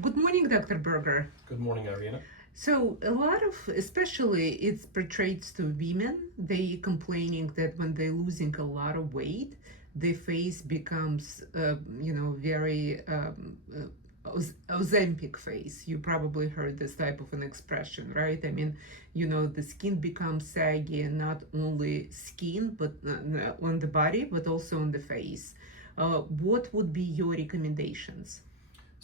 Good morning, Dr. Berger. Good morning, Irina. So, a lot of, especially it's portrayed to women, they complaining that when they're losing a lot of weight, their face becomes, very Ozempic face. You probably heard this type of an expression, right? I mean, the skin becomes saggy, and not only skin, but on the body, but also on the face. What would be your recommendations?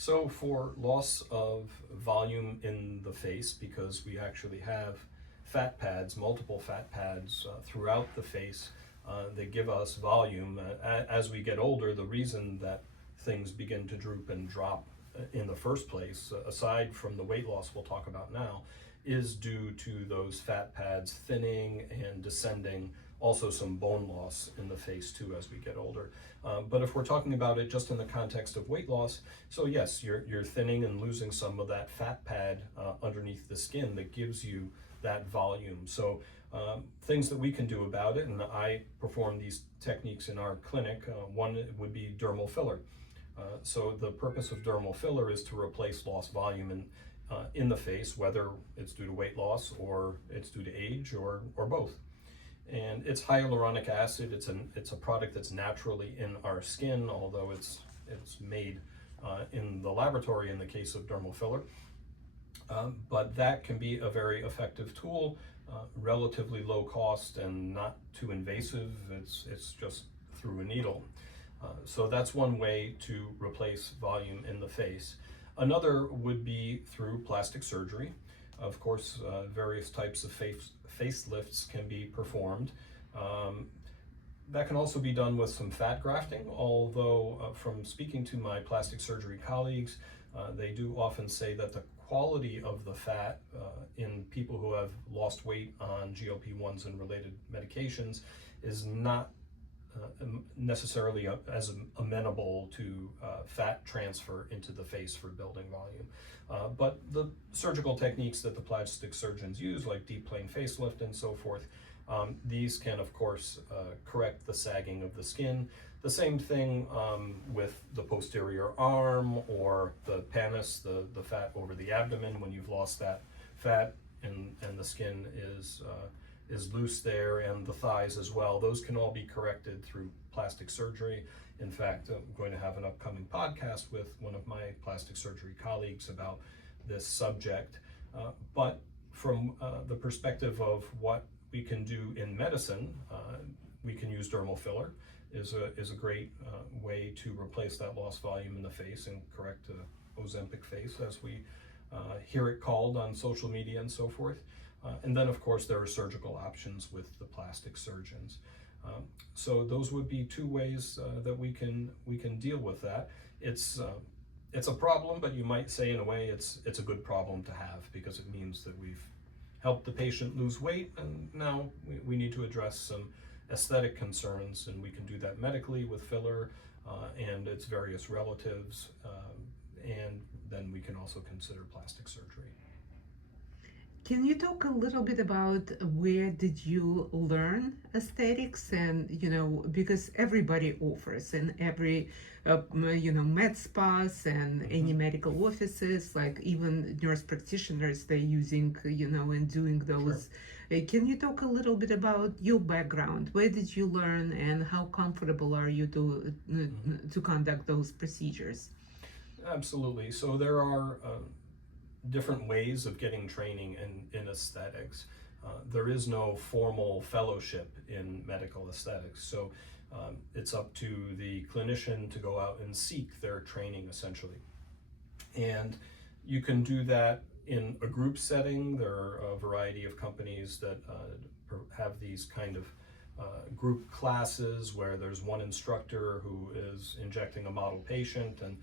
So, for loss of volume in the face, because we actually have fat pads, multiple fat pads throughout the face that give us volume. As we get older, the reason that things begin to droop and drop in the first place, aside from the weight loss we'll talk about now, is due to those fat pads thinning and descending. Also, some bone loss in the face too as we get older. But if we're talking about it just in the context of weight loss, so yes, you're thinning and losing some of that fat pad underneath the skin that gives you that volume. So things that we can do about it, and I perform these techniques in our clinic. One would be dermal filler. So the purpose of dermal filler is to replace lost volume in the face, whether it's due to weight loss or it's due to age or both. And it's hyaluronic acid. It's a product that's naturally in our skin, although it's made in the laboratory in the case of dermal filler. But that can be a very effective tool, relatively low cost and not too invasive. It's just through a needle. So that's one way to replace volume in the face. Another would be through plastic surgery. Of course, various types of facelifts can be performed. That can also be done with some fat grafting, although from speaking to my plastic surgery colleagues, they do often say that the quality of the fat in people who have lost weight on GLP-1s and related medications is not necessarily as amenable to fat transfer into the face for building volume. But the surgical techniques that the plastic surgeons use, like deep plane facelift and so forth, these can, of course, correct the sagging of the skin. The same thing with the posterior arm or the pannus, the fat over the abdomen. When you've lost that fat and the skin is loose there, and the thighs as well. Those can all be corrected through plastic surgery. In fact, I'm going to have an upcoming podcast with one of my plastic surgery colleagues about this subject. But from the perspective of what we can do in medicine, we can use dermal filler is a great way to replace that lost volume in the face and correct Ozempic face, as we hear it called on social media and so forth. And then, of course, there are surgical options with the plastic surgeons. So those would be two ways that we can deal with that. It's a problem, but you might say in a way it's a good problem to have, because it means that we've helped the patient lose weight, and now we need to address some aesthetic concerns, and we can do that medically with filler and its various relatives, and then we can also consider plastic surgery. Can you talk a little bit about where did you learn aesthetics? And because everybody offers in every med spas and any medical offices, like even nurse practitioners, they're using and doing those. Sure. Can you talk a little bit about your background? Where did you learn, and how comfortable are you to conduct those procedures? Absolutely. So there are different ways of getting training in aesthetics. There is no formal fellowship in medical aesthetics, so it's up to the clinician to go out and seek their training, essentially. And you can do that in a group setting. There are a variety of companies that have these kind of group classes where there's one instructor who is injecting a model patient and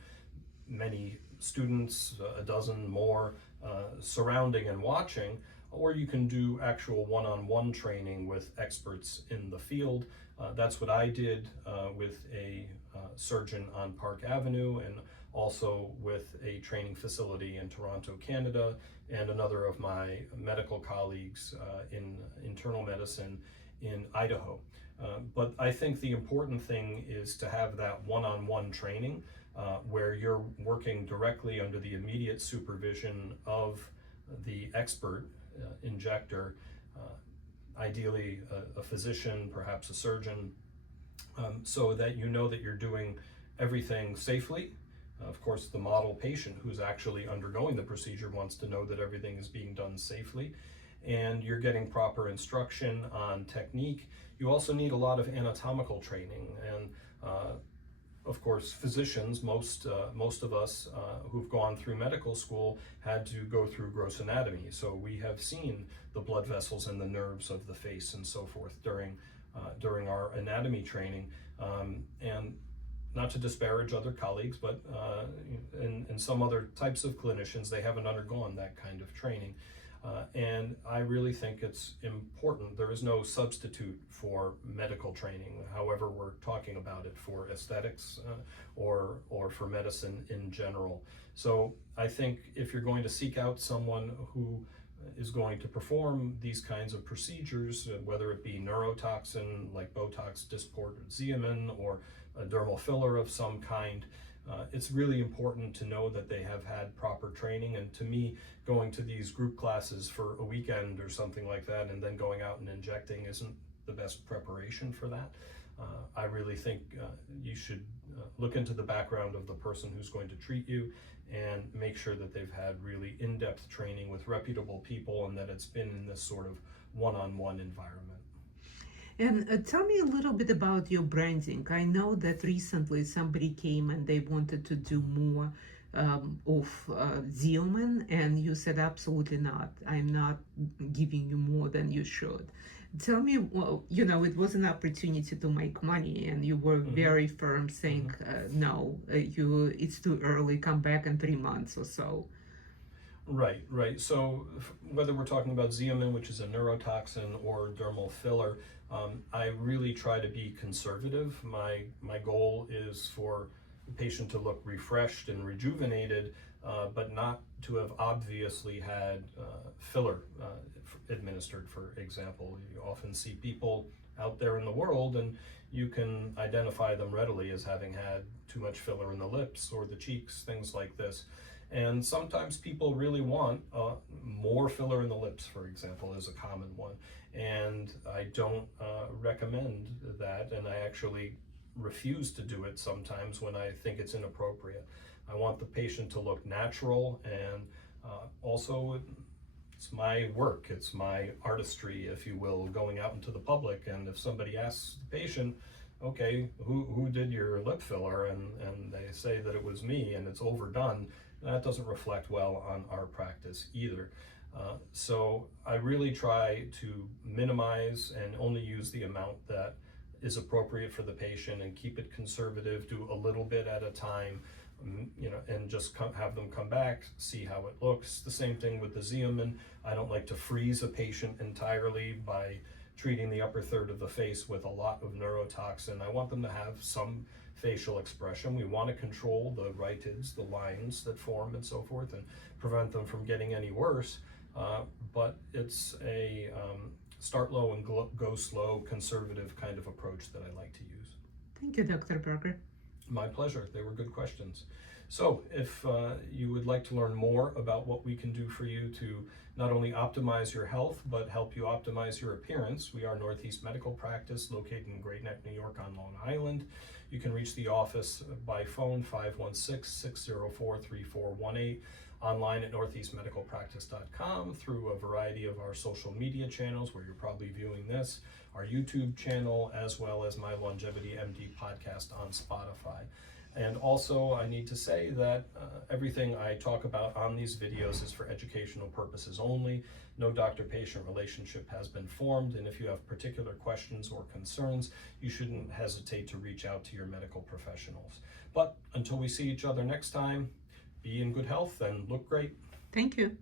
many students, a dozen more, surrounding and watching. Or you can do actual one-on-one training with experts in the field. That's what I did with a surgeon on Park Avenue, and also with a training facility in Toronto, Canada, and another of my medical colleagues in internal medicine in Idaho. But I think the important thing is to have that one-on-one training. where you're working directly under the immediate supervision of the expert injector, ideally a physician, perhaps a surgeon, so that you know that you're doing everything safely. Of course, the model patient who's actually undergoing the procedure wants to know that everything is being done safely, and you're getting proper instruction on technique. You also need a lot of anatomical training, and of course, physicians, most of us who've gone through medical school had to go through gross anatomy. So we have seen the blood vessels and the nerves of the face and so forth during our anatomy training. And not to disparage other colleagues, but in some other types of clinicians, they haven't undergone that kind of training. And I really think it's important. There is no substitute for medical training, however we're talking about it, for aesthetics or for medicine in general. So I think if you're going to seek out someone who is going to perform these kinds of procedures, whether it be neurotoxin like Botox, Dysport, or Xeomin, or a dermal filler of some kind, it's really important to know that they have had proper training. And to me, going to these group classes for a weekend or something like that and then going out and injecting isn't the best preparation for that. I really think you should look into the background of the person who's going to treat you and make sure that they've had really in-depth training with reputable people and that it's been in this sort of one-on-one environment. And tell me a little bit about your branding. I know that recently somebody came and they wanted to do more of Xeomin, and you said absolutely not. I'm not giving you more than you should. Tell me, well, it was an opportunity to make money, and you were very firm saying, no, it's too early, come back in 3 months or so. Right. So whether we're talking about Xeomin, which is a neurotoxin, or dermal filler, I really try to be conservative. My goal is for the patient to look refreshed and rejuvenated, but not to have obviously had filler administered, for example. You often see people out there in the world and you can identify them readily as having had too much filler in the lips or the cheeks, things like this. And sometimes people really want more filler in the lips, for example, is a common one. And I don't recommend that, and I actually refuse to do it sometimes when I think it's inappropriate. I want the patient to look natural, and also it's my work, it's my artistry, if you will, going out into the public. And if somebody asks the patient, okay, who did your lip filler, and they say that it was me and it's overdone, that doesn't reflect well on our practice either. So I really try to minimize and only use the amount that is appropriate for the patient and keep it conservative, do a little bit at a time, and just have them come back, see how it looks. The same thing with the Xeomin. I don't like to freeze a patient entirely by treating the upper third of the face with a lot of neurotoxin. I want them to have some facial expression. We want to control the rhytids, the lines that form and so forth, and prevent them from getting any worse. But it's a start low and go slow, conservative kind of approach that I like to use. Thank you, Dr. Berger. My pleasure. They were good questions. So if you would like to learn more about what we can do for you to not only optimize your health, but help you optimize your appearance, we are Northeast Medical Practice located in Great Neck, New York on Long Island. You can reach the office by phone 516-604-3418, online at northeastmedicalpractice.com, through a variety of our social media channels where you're probably viewing this, our YouTube channel, as well as my LongevityMD podcast on Spotify. And also, I need to say that everything I talk about on these videos is for educational purposes only. No doctor-patient relationship has been formed, and if you have particular questions or concerns, you shouldn't hesitate to reach out to your medical professionals. But until we see each other next time, be in good health and look great. Thank you.